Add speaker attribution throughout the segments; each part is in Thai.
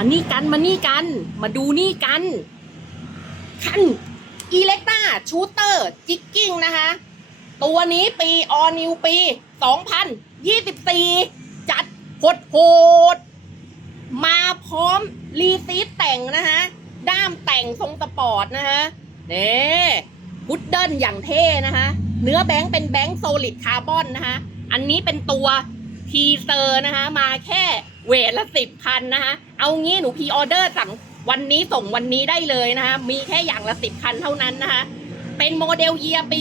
Speaker 1: มานี่กันมานี่กัน มาดูนี่กันคันอีเล็กต้าชูเตอร์จิกกิ้งนะคะ ตัวนี้ปีออนิวปี 2024 จัดโหดโหดมาพร้อมรีซีตแต่งนะคะด้ามแต่งทรงสปอร์ตนะคะเน่พุดเดิ้ลอย่างเท่นะคะเนื้อแบงค์เป็นแบงค์โซลิดคาร์บอนนะคะอันนี้เป็นตัวทีเซอร์นะคะมาแค่ เวทละสิบพันนะคะเอางี้หนูพีออเดอร์สั่งวันนี้ส่งวันนี้ได้เลยนะคะ มีแค่อย่างละสิบคันเท่านั้นนะคะ เป็นโมเดลเยียปี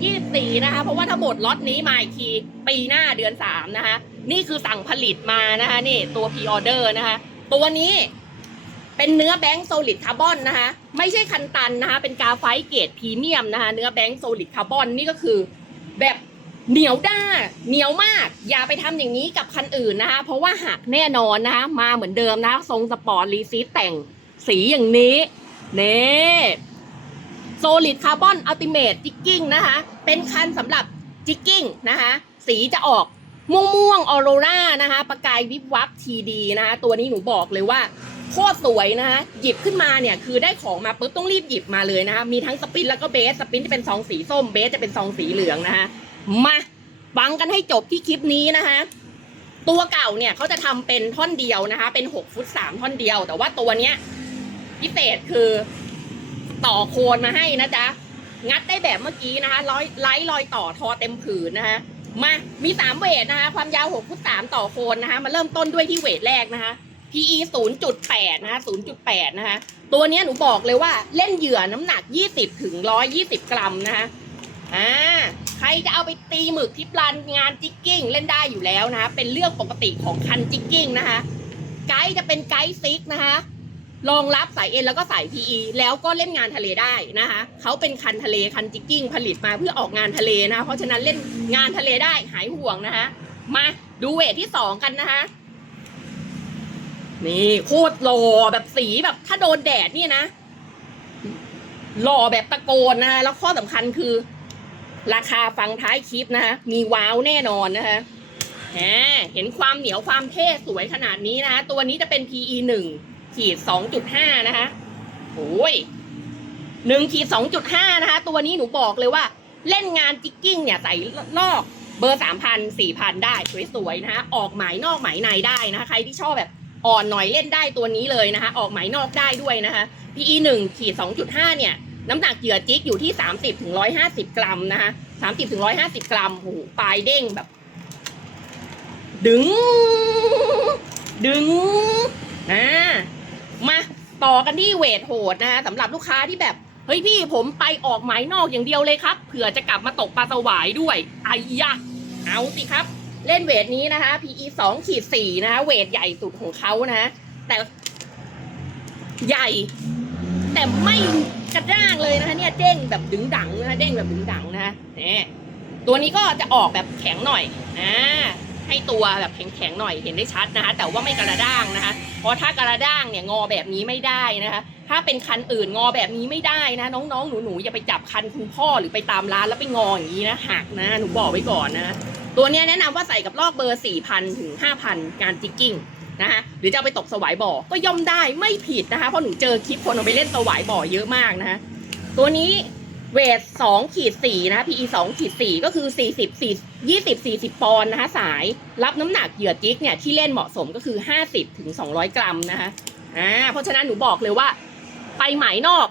Speaker 1: 2024 นะคะ เพราะว่าถ้าหมดล็อตนี้มาอีกทีปีหน้าเดือน 3 นะคะ นี่คือสั่งผลิตมานะคะนี่ตัวพ r ออเดอร์นะคะ ตัวนี้เป็นเนื้อแบงค์โซลิดคาร์บอนนะคะ ไม่ใช่คันตันนะคะ เป็นกาไฟเกรดพรีเมียมนะคะ เนื้อแบงค์โซลิดคาร์บอนนี่ก็คือแบบ เหนียวด้าเหนียวมาก อย่าไปทำอย่างนี้กับคันอื่นนะคะ เพราะว่าหักแน่นอนนะคะมาเหมือนเดิมนะคะทรงสปอร์ตรีซีตแต่งสีอย่างนี้เน่โซลิดคาร์บอนอัลติเม e จิกกิ้งนะคะ เป็นคันสำหรับจิกกิ้งนะคะ สีจะออกม่วงม่วงออโรรานะคะ ประกายวิบวับทีดีนะคะ ตัวนี้หนูบอกเลยว่าโคตรสวยนะคะ หยิบขึ้นมาเนี่ยคือได้ของมาปุ๊บต้องรีบหยิบมาเลยนะคะ มีทั้งสปินแล้วก็เบส สปินจะเป็นซองสีส้ม เบสจะเป็นซองสีเหลืองนะคะ มาฟังกันให้จบที่คลิปนี้นะคะ ตัวเก่าเนี่ยเขาจะทำเป็นท่อนเดียวนะคะ เป็น6ฟุต3ท่อนเดียว แต่ว่าตัวเนี้ยพิเศษคือต่อโคนมาให้นะจ๊ะ งัดได้แบบเมื่อกี้นะคะร้อยไล่รอยต่อทอเต็มผืนนะคะ มา มีสามเวทนะคะ ความยาว6ฟุต3ต่อโคนนะคะ มาเริ่มต้นด้วยที่เวทแรกนะคะ PE 0.8นะคะ0.8นะคะ ตัวเนี้ยหนูบอกเลยว่าเล่นเหยื่อน้ำหนัก20ถึง120กรัมนะคะ อ่า ใครจะเอาไปตีหมึกที่ปลานงานจิกกิ้งเล่นได้อยู่แล้วนะคะ เป็นเรื่องปกติของคันจิกกิ้งนะคะ ไกด์จะเป็นไกด์ซิกนะคะรองรับสายเอ็นแล้วก็สาย PE แล้วก็เล่นงานทะเลได้นะคะเขาเป็นคันทะเลคันจิกกิ้งผลิตมาเพื่อออกงานทะเลนะคะเพราะฉะนั้นเล่นงานทะเลได้หายห่วงนะคะมาดูเวทที่สองกันนะคะนี่โคตรหล่อแบบสีแบบถ้าโดนแดดเนี่ยนะหล่อแบบตะโกนนะคะแล้วข้อสำคัญคือ ราคาฟังท้ายคลิปนะคะมีว้าวแน่นอนนะคะแหมเห็นความเหนียวความเท่สวยขนาดนี้นะคะตัวนี้จะเป็น PE หนึ่งขีดสองจุดห้านะคะโอ้ยหนึ่งขีดสองจุดห้านะคะ ตัวนี้หนูบอกเลยว่า เล่นงานจิกกิ้งเนี่ยใส่ลอกเบอร์สามพันสี่พันได้สวยๆนะคะ ออกหมายนอกหมายในได้นะคะใครที่ชอบแบบอ่อนหน่อยเล่นได้ตัวนี้เลยนะคะ ออกหมายนอกได้ด้วยนะคะ PE หนึ่งขีดสองจุดห้าเนี่ย น้ำหนักเหยื่อจิกอยู่ที่สามสิบถึงร้อยห้าสิบกรัมนะคะสามสิบถึงร้อยห้าสิบกรัมโอ้โหปลายเด้งแบบ ดึง ดึงนะมาต่อกันที่เวทโหดนะคะสำหรับลูกค้าที่แบบ เฮ้ยพี่ผมไปออกหมายนอกอย่างเดียวเลยครับเผื่อจะกลับมาตกปลาสวายด้วยไอ้ยะเอาสิครับ เล่นเวทนี้นะคะ PE สองขีดสี่นะคะเวทใหญ่สุดของเขานะแต่ใหญ่ แต่ไม่ กระด้างเลยนะคะเนี่ยเด้งแบบดึงดังนะคะเด้งแบบดึงดังนะคะเนี่ยตัวนี้ก็จะออกแบบแข็งหน่อยอ่าให้ตัวแบบแข็งๆหน่อยเห็นได้ชัดนะคะ แต่ว่าไม่กระด้างนะคะ เพราะถ้ากระด้างเนี่ยงอแบบนี้ไม่ได้นะคะ ถ้าเป็นคันอื่นงอแบบนี้ไม่ได้นะ น้องๆหนูๆอย่าไปจับคันคุณพ่อหรือไปตามร้านแล้วไปงออย่างนี้นะหักนะหนูบอกไว้ก่อนนะ ตัวนี้แนะนำว่าใส่กับลอกเบอร์4,000ถึง5,000 การจิกกิ้ง นะคะหรือจะไปตกสวายบ่อก็ย่อมได้ไม่ผิดนะคะเพราะหนูเจอคลิปคนเอาไปเล่นสวายบ่อเยอะมากนะคะตัวนี้เวทสองขีดสี่นะคะ PE สองขีดสี่ก็คือสี่สิบสี่ยี่สิบสี่สิบปอนด์นะคะสายรับน้ำหนักเหยื่อจิกเนี่ยที่เล่นเหมาะสมก็คือห้าสิบถึงสองร้อยกรัมนะคะอ่าเพราะฉะนั้นหนูบอกเลยว่า ไปหมายนอก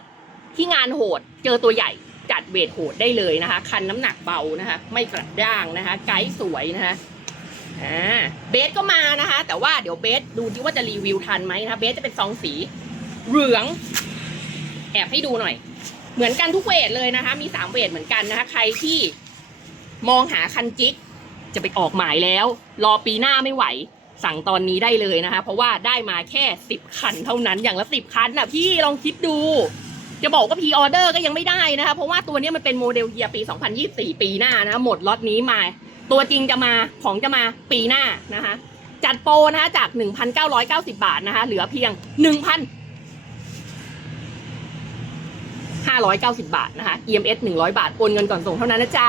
Speaker 1: ที่งานโหดเจอตัวใหญ่จัดเวทโหดได้เลยนะคะ คันน้ำหนักเบานะคะ ไม่กระด้างนะคะ ไกด์สวยนะคะ อ่าเบสก็มานะคะ แต่ว่าเดี๋ยวเบสดูดิว่าจะรีวิวทันไหมนะคะเบสจะเป็นซองสีเหลือง แอบให้ดูหน่อย เหมือนกันทุกเวทเลยนะคะ มีสามเวทเหมือนกันนะคะ ใครที่มองหาคันจิก จะไปออกหมายแล้ว รอปีหน้าไม่ไหว สั่งตอนนี้ได้เลยนะคะ เพราะว่าได้มาแค่สิบคันเท่านั้นอย่างละสิบคันนะพี่ลองคิดดูจะบอกว่าพีออเดอร์ก็ยังไม่ได้นะคะ เพราะว่าตัวนี้มันเป็นโมเดลเยียปี 2024 ปีหน้านะะหมดล็อตนี้มา ตัวจริงจะมาของจะมาปีหน้านะคะ จัดโปรนะคะจาก 1,990 บาทนะคะ เหลือเพียง 1,590 บาทนะคะ EMS 100 บาท โอนเงินก่อนส่งเท่านั้นนะจ๊ะ